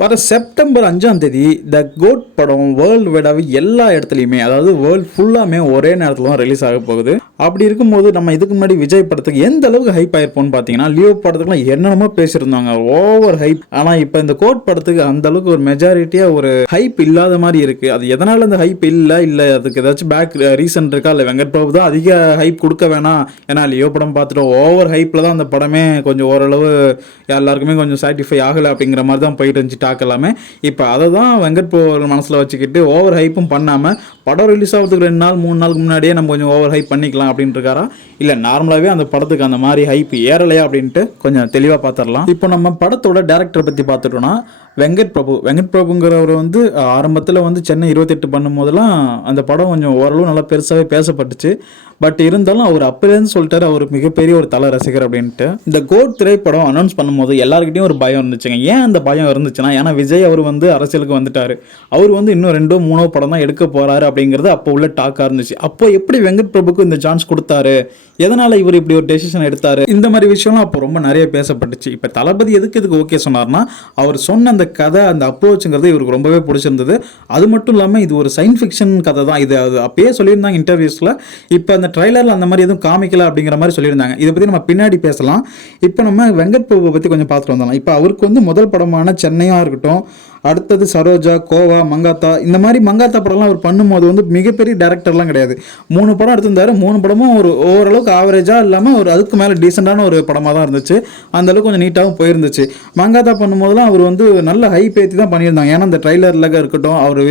வர செப்டம்பர் 5ஆம் தேதி த கோட் படம் வேர்ல்டு வைடாகவே எல்லா இடத்துலையுமே, அதாவது வேர்ல்டு ஃபுல்லாமே ஒரே நேரத்தில் தான் ரிலீஸ் ஆக போகுது. அப்படி இருக்கும்போது நம்ம இதுக்கு முன்னாடி விஜய் படத்துக்கு எந்த அளவுக்கு ஹைப் ஆயிருப்போம்னு பார்த்தீங்கன்னா, லியோ படத்துக்குலாம் என்னென்னமோ பேசியிருந்தாங்க, ஓவர் ஹைப். ஆனால் இப்போ இந்த கோட் படத்துக்கு அந்த அளவுக்கு ஒரு மெஜாரிட்டியாக ஒரு ஹைப் இல்லாத மாதிரி இருக்குது. அது எதனால் அந்த ஹைப் இல்லை அதுக்கு ஏதாச்சும் பேக் ரீசன் இருக்கா? இல்லை வெங்கட் பிரபு தான் அதிக ஹைப் கொடுக்க வேணாம், ஏன்னா லியோ படம் பார்த்துட்டோம், ஓவர் ஹைப்பில் தான் அந்த படமே கொஞ்சம் ஓரளவு எல்லாருக்குமே கொஞ்சம் சாட்டிஸ்ஃபை ஆகலை அப்படிங்கிற மாதிரி தான் போயிட்டு இருந்துச்சு டாக் எல்லாமே. இப்போ அதை தான் வெங்கட் பிரபு மனசில் வச்சுக்கிட்டு ஓவர் ஹைப்பும் பண்ணாமல் படம் ரிலீஸ் ஆகிறதுக்கு 2 நாள் 3 நாளுக்கு முன்னாடியே நம்ம கொஞ்சம் ஓவர் ஹைப் பண்ணிக்கலாம் அப்படின்ட்டு இருக்காரா, இல்லை நார்மலாகவே அந்த படத்துக்கு அந்த மாதிரி ஹைப் ஏறலையா அப்படின்ட்டு கொஞ்சம் தெளிவாக பார்த்துடலாம். இப்போ நம்ம படத்தோட டேரக்டரை பற்றி பார்த்துட்டோம்னா வெங்கட் பிரபுங்கிறவர் வந்து ஆரம்பத்தில் வந்து சென்னை 28 பண்ணும் போதெல்லாம் அந்த படம் கொஞ்சம் ஓரளவு நல்லா பெருசாகவே பேசப்பட்டுச்சு. பட் இருந்தாலும் அவர் அப்போலேருந்து சொல்லிட்டாரு அவர் மிகப்பெரிய ஒரு தல ரசிகர் அப்படின்ட்டு. இந்த கோட் திரைப்படம் அனௌன்ஸ் பண்ணும்போது எல்லாருக்கிட்டையும் ஒரு பயம் இருந்துச்சுங்க. ஏன் அந்த பயம் இருந்துச்சுன்னா, ஏன்னா விஜய் அவர் வந்து அரசியலுக்கு வந்துட்டாரு, அவர் வந்து இன்னும் 2-3 படம் தான் எடுக்க போறாரு அப்படிங்கிறது அப்போ உள்ள டாக்காக இருந்துச்சு. அப்போ எப்படி வெங்கட் பிரபுக்கு இந்த சான்ஸ் கொடுத்தாரு, எதனால இவர் இப்படி ஒரு டெசிஷன் எடுத்தாரு, இந்த மாதிரி விஷயம்லாம் அப்போ ரொம்ப நிறைய பேசப்பட்டுச்சு. இப்போ தளபதி எதுக்கு ஓகே சொன்னார்னா, அவர் சொன்ன அந்த கதை, அந்த அப்ரோச்சுங்கிறது இவருக்கு ரொம்பவே பிடிச்சிருந்தது. அது மட்டும் இல்லாமல் இது ஒரு சயின்ஸ் ஃபிக்ஷன் கதை தான், இது அது அப்பயே சொல்லியிருந்தாங்க இன்டர்வியூஸில். இப்போ அந்த ட்ரைலரில் அந்த மாதிரி எதுவும் காமிக்கல அப்படிங்கிற மாதிரி சொல்லியிருந்தாங்க. இதை பற்றி நம்ம பின்னாடி பேசலாம். இப்போ நம்ம வெங்கட் பிரபு பற்றி கொஞ்சம் பார்த்துட்டு வந்தோம். இப்போ அவருக்கு வந்து முதல் படமான சென்னையாக இருக்கட்டும், அடுத்தது சரோஜா, கோவா, மங்காத்தா, இந்த மாதிரி மங்காத்தா படம்லாம் அவர் பண்ணும்போது வந்து மிகப்பெரிய டேரக்டர்லாம் கிடையாது. 3 படம் எடுத்திருந்தாரு. 3 படமும் ஒரு ஓரளவுக்கு ஆவரேஜாக இல்லாமல் ஒரு அதுக்கு மேலே டீசெண்டான ஒரு படமாக தான் இருந்துச்சு. அந்தளவுக்கு கொஞ்சம் நீட்டாகவும் போயிருந்துச்சு. மங்காத்தா பண்ணும்போதெல்லாம் அவர் வந்து நல்ல ஹை பேத்தி தான் பண்ணியிருந்தாங்க. ஏன்னா அந்த ட்ரைலரில் இருக்கட்டும், அவர்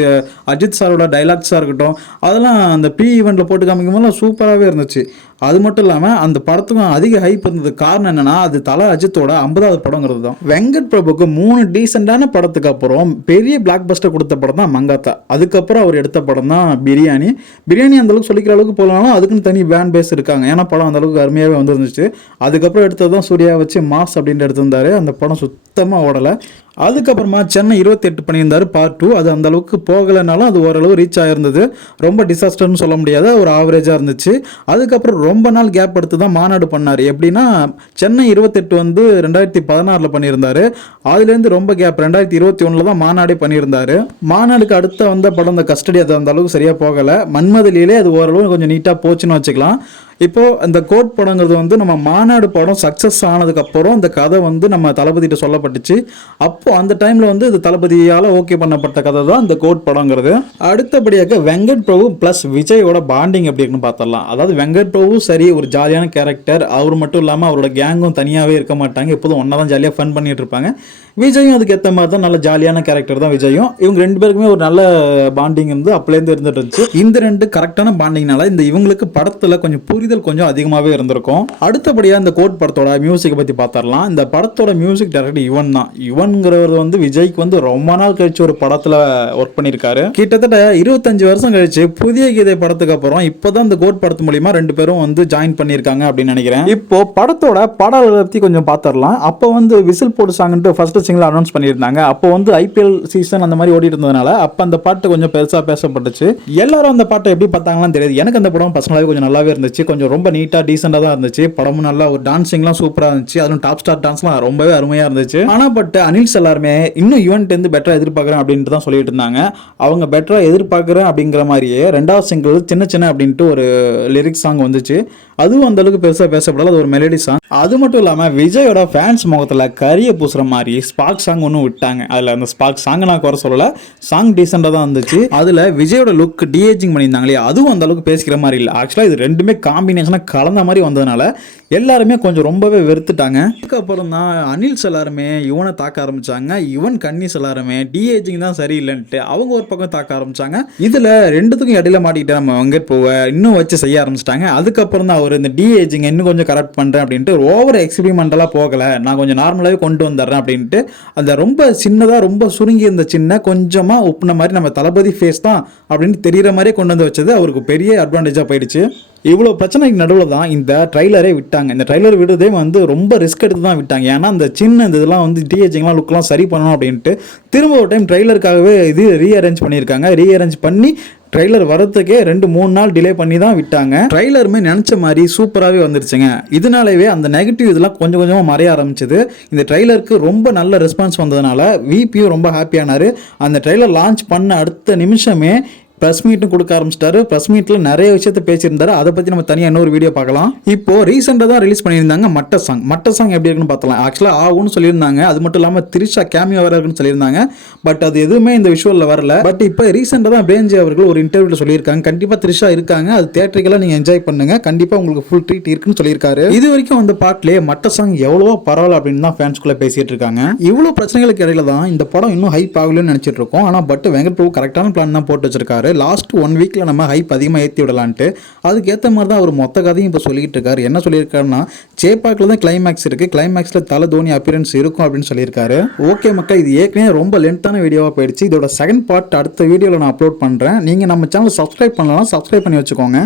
அஜித் சாரோட டைலாக்ஸாக இருக்கட்டும், அதெல்லாம் அந்த ஈவெண்ட்டில் போட்டு காமிக்கும் போதெல்லாம் சூப்பராகவே இருந்துச்சு. அது மட்டும் இல்லாமல் அந்த படத்துக்கும் அதிக ஹைப் இருந்ததுக்கு காரணம் என்னன்னா, அது தல அஜித்தோட 50வது படங்கிறது தான். வெங்கட் பிரபுக்கு 3 டீசெண்டான படத்துக்கு அப்புறம் பெரிய பிளாக் பஸ்டர் கொடுத்த படம் தான் மங்காத்தா. அதுக்கப்புறம் அவர் எடுத்த படம் தான் பிரியாணி. அந்த அளவுக்கு சொல்லிக்கிற அளவுக்கு போகலாம், அதுக்குன்னு தனி பேன் பேஸ் இருக்காங்க. ஏன்னா படம் அந்த அளவுக்கு அருமையாகவே வந்துருந்துச்சு. அதுக்கப்புறம் எடுத்தது தான் சூர்யா வச்சு மாஸ் அப்படின்ட்டு எடுத்திருந்தாரு. அந்த படம் சுத்தமாக ஓடலை. அதுக்கப்புறமா சென்னை 28 பண்ணியிருந்தார் பார்ட் 2. அது அந்த அளவுக்கு போகலைனாலும் அது ஓரளவு ரீச் ஆகிருந்தது. ரொம்ப டிசாஸ்டர்னு சொல்ல முடியாத ஒரு ஆவரேஜாக இருந்துச்சு. அதுக்கப்புறம் ரொம்ப நாள் கேப் எடுத்து தான் மாநாடு பண்ணார். எப்படின்னா சென்னை 28 வந்து 2016 பண்ணியிருந்தார். அதுலேருந்து ரொம்ப கேப் 2021 தான் மாநாடே பண்ணியிருந்தார். மாநாடுக்கு அடுத்த வந்த படம் இந்த கஸ்டடி, அது அந்த அளவுக்கு சரியாக போகலை. மன்மதலிலே அது ஓரளவு கொஞ்சம் நீட்டாக போச்சுன்னு வச்சுக்கலாம். இப்போது இந்த கோட் படங்கிறது வந்து நம்ம மாநாடு படம் சக்ஸஸ் ஆனதுக்கப்புறம் இந்த கதை வந்து நம்ம தளபதிகிட்ட சொல்லப்பட்டுச்சு. அப்போது அந்த டைமில் வந்து இது தளபதியால் ஓகே பண்ணப்பட்ட கதை தான் இந்த கோட் படங்கிறது. அடுத்தபடியாக வெங்கட் பிரபு ப்ளஸ் விஜயோட பாண்டிங் எப்படி இருக்குன்னு பார்த்துடலாம். அதாவது வெங்கட் பிரபு சரி ஒரு ஜாலியான கேரக்டர், அவர் மட்டும் இல்லாமல் அவரோட கேங்கும் தனியாகவே இருக்க மாட்டாங்க, எப்போதும் ஒன்றா தான் ஜாலியாக ஃபன் பண்ணிட்டு இருப்பாங்க. விஜயும் அதுக்கு ஏற்ற மாதிரி தான் நல்ல ஜாலியான கேரக்டர் தான் விஜயும். இவங்க 2 பேருக்குமே ஒரு நல்ல பாண்டிங் இருந்து அப்போலேருந்து இருந்துட்டு இருந்துச்சு. இந்த 2 கரெக்டான பாண்டிங்னால இந்த இவங்களுக்கு படத்தில் கொஞ்சம் புரிதல் கொஞ்சம் அதிகமாகவே இருந்திருக்கும். அடுத்தபடியாக இந்த கோட் படத்தோட மியூசிக்கை பற்றி பார்த்துடலாம். இந்த படத்தோட மியூசிக் டைரக்டர் யுவன் தான். யுவன்கிறவர் வந்து விஜய்க்கு வந்து ரொம்ப நாள் கழிச்சு ஒரு படத்தில் ஒர்க் பண்ணியிருக்காரு. கிட்டத்தட்ட 25 வருஷம் கழிச்சு புதிய கீதை படத்துக்கு அப்புறம் இப்போதான் இந்த கோட் படத்து மூலியமா 2 பேரும் வந்து ஜாயின் பண்ணியிருக்காங்க அப்படின்னு நினைக்கிறேன். இப்போ படத்தோட பாடல்களை பற்றி கொஞ்சம் பார்த்துடலாம். அப்போ வந்து விசில் போட்டு சாங்ன்ட்டு ஃபர்ஸ்ட் சிங்கிள் அனௌன்ஸ் பண்ணியிருந்தாங்க. அப்போ வந்து ஐபிஎல் சீசன் அந்த மாதிரி ஓடிட்டு இருந்ததுனால அப்போ அந்த பாட்டு கொஞ்சம் பெருசாக பேசப்பட்டுச்சு. எல்லாரும் அந்த பாட்டை எப்படி பார்த்தாங்கன்னு தெரியாது. எனக்கு அந்த படம் பர்சனலாகவே கொஞ்சம் நல்லாவே இருந்துச்சு. கொஞ்சம் ரொம்ப நீட்டாக டீசெண்டாக தான் இருந்துச்சு. படமும் நல்லா ஒரு டான்சிங்லாம் சூப்பராக இருந்துச்சு. அதுவும் டாப் ஸ்டார் டான்ஸ்லாம் ரொம்பவே அருமையாக இருந்துச்சு. ஆனால் பட் அனில்ஸ் எல்லாருமே இன்னும் ஈவென்ட் பெட்டராக எதிர்பார்க்குறேன் அப்படின்ட்டு தான் சொல்லிட்டு இருந்தாங்க. அவங்க பெட்டராக எதிர்பார்க்குறேன் அப்படிங்கிற மாதிரியே 2வது சிங்கிள் சின்ன அப்படின்ட்டு ஒரு லிரிக்ஸ் சாங் வந்துச்சு. அதுவும் அந்த அளவுக்கு பெருசாக பேசப்படல, அது ஒரு மெலடி சாங். அது மட்டும் இல்லாமல் விஜயோட ஃபேன்ஸ் முகத்தில் கரிய பூசுற மாதிரி ஸ்பார்க் சாங் ஒன்று விட்டாங்க. அதில் அந்த ஸ்பார்க் சாங் நான் குறை சொல்லலை, சாங் டீசெண்டாக தான் இருந்துச்சு. அதில் விஜயோட லுக் டிஏஜிங் பண்ணியிருந்தாங்களே, அதுவும் அந்த அளவுக்கு பேசிக்கிற மாதிரி இல்லை. ஆக்சுவலாக இது 2மே காம்பினேஷனாக கலந்த மாதிரி வந்ததுனால எல்லாருமே கொஞ்சம் ரொம்பவே வெறுத்துட்டாங்க. அதுக்கப்புறம் தான் அனில்ஸ் எல்லாருமே இவனை தாக்க ஆரம்பிச்சாங்க. யுவன் கன்னிஸ் எல்லாருமே டிஏஜிங் தான் சரியில்லைன்ட்டு அவங்க ஒரு பக்கம் தாக்க ஆரம்பிச்சாங்க. இதில் 2த்துக்கும் இடையில மாட்டிக்கிட்டு நம்ம வெங்கட் போவ இன்னும் வச்சு செய்ய ஆரம்பிச்சிட்டாங்க. அதுக்கப்புறம் தான் அவர் இந்த டிஏஜிங் இன்னும் கொஞ்சம் கரெக்ட் பண்ணுறேன் அப்படின்ட்டு ஓவர் எக்ஸ்பெரிமெண்டலாக போகலை, நான் கொஞ்சம் நார்மலாகவே கொண்டு வந்துடுறேன் அப்படின்ட்டு அந்த ரொம்ப சின்னதாக ரொம்ப சுருங்கி இருந்த சின்ன கொஞ்சமாக உப்புன மாதிரி நம்ம தளபதி ஃபேஸ் தான் அப்படின்னு தெரிகிற மாதிரியே கொண்டு வந்து வச்சது அவருக்கு பெரிய அட்வான்டேஜாக போயிடுச்சு. இவ்வளோ பிரச்சனைக்கு நடுவில் தான் இந்த ட்ரைலரே விட்டாங்க. இந்த ட்ரைலர் விடுறதே வந்து ரொம்ப ரிஸ்க் எடுத்து தான் விட்டாங்க. ஏன்னா அந்த சின்ன இந்த இதெல்லாம் வந்து டிஏஜிங்லாம் லுக்கெலாம் சரி பண்ணணும் அப்படின்ட்டு திரும்ப ஒரு டைம் ட்ரைலருக்காகவே இது ரீஅரேஞ்ச் பண்ணியிருக்காங்க. ரீஅரேஞ்ச் பண்ணி ட்ரைலர் வரதுக்கே 2-3 நாள் டிலே பண்ணி தான் விட்டாங்க. ட்ரைலருமே நினச்ச மாதிரி சூப்பராகவே வந்துருச்சுங்க. இதனாலவே அந்த நெகட்டிவ் இதெல்லாம் கொஞ்சம் கொஞ்சமாக மறைய ஆரம்பிச்சது. இந்த ட்ரைலருக்கு ரொம்ப நல்ல ரெஸ்பான்ஸ் வந்ததுனால விபியும் ரொம்ப ஹாப்பியானார். அந்த ட்ரைலர் லான்ச் பண்ண அடுத்த நிமிஷமே ப்ரெஸ் மீட்டும் கொடுக்க ஆரம்பிச்சிட்டாரு. ப்ரெஸ் மீட்டில் நிறைய விஷயத்தை பேசியிருந்தாரு. அதை பற்றி நம்ம தனியாக இன்னொரு வீடியோ பார்க்கலாம். இப்போ ரீசெண்டாக தான் ரிலீஸ் பண்ணியிருந்தாங்க மட்ட சாங் எப்படி இருக்குன்னு பார்த்தலாம். ஆக்சுவலாக ஆகும்னு சொல்லியிருந்தாங்க. அது மட்டும் இல்லாமல் திரிஷா கேமியோ வர இருக்குன்னு சொல்லியிருந்தாங்க. பட் அது எதுவுமே இந்த விஷுவலில் வரல. பட் இப்போ ரீசெண்டாக தான் பேஞ்சி அவர்கள் ஒரு இன்டர்வியூவில் சொல்லியிருக்காங்க, கண்டிப்பாக திரிஷா இருக்காங்க, அது தியேட்டருக்கெல்லாம் நீங்கள் என்ஜாய் பண்ணுங்க, கண்டிப்பாக உங்களுக்கு ஃபுல் ட்ரீட் இருக்குன்னு சொல்லியிருக்காரு. இது வரைக்கும் அந்த பாட்டிலே மட்ட சாங் எவ்வளவோ பரவாயில்ல அப்படின்னு தான் ஃபேன்ஸ்குள்ளே பேசிட்டு இருக்காங்க. இவ்வளோ பிரச்சனைகளுக்கு இடையில தான் இந்த படம் இன்னும் ஹைப் ஆகலன்னு நினச்சிட்டு இருக்கோம். ஆனால் பட் வெங்கட் பிரபு கரெக்டான பிளான் தான் போட்டு வச்சிருக்காரு. லாஸ்ட் 1 வீக்ல நம்ம ஹைப் அதிகமாக ஏற்றி விடலான்ட்டு அதுக்கேற்ற மாதிரி தான் அவர் மொத்த கதையும் இப்போ சொல்லிட்டு இருக்காரு. என்ன சொல்லியிருக்காருன்னா, சேப்பாக்கில் தான் கிளைமேக்ஸ் இருக்கு, கிளைமேக்ஸில் தலை தோனி அப்பியரன்ஸ் இருக்கும் அப்படின்னு சொல்லியிருக்காரு. ஓகே மக்கள், இது ஏற்கனவே ரொம்ப லென்த்தான வீடியோவாக போயிடுச்சு. இதோட செகண்ட் பார்ட் அடுத்த வீடியோவில் நான் அப்லோட் பண்ணுறேன். நீங்கள் நம்ம சேனல் சப்ஸ்கிரைப் பண்ணலாம், சப்ஸ்கிரைப் பண்ணி வச்சுக்கோங்க.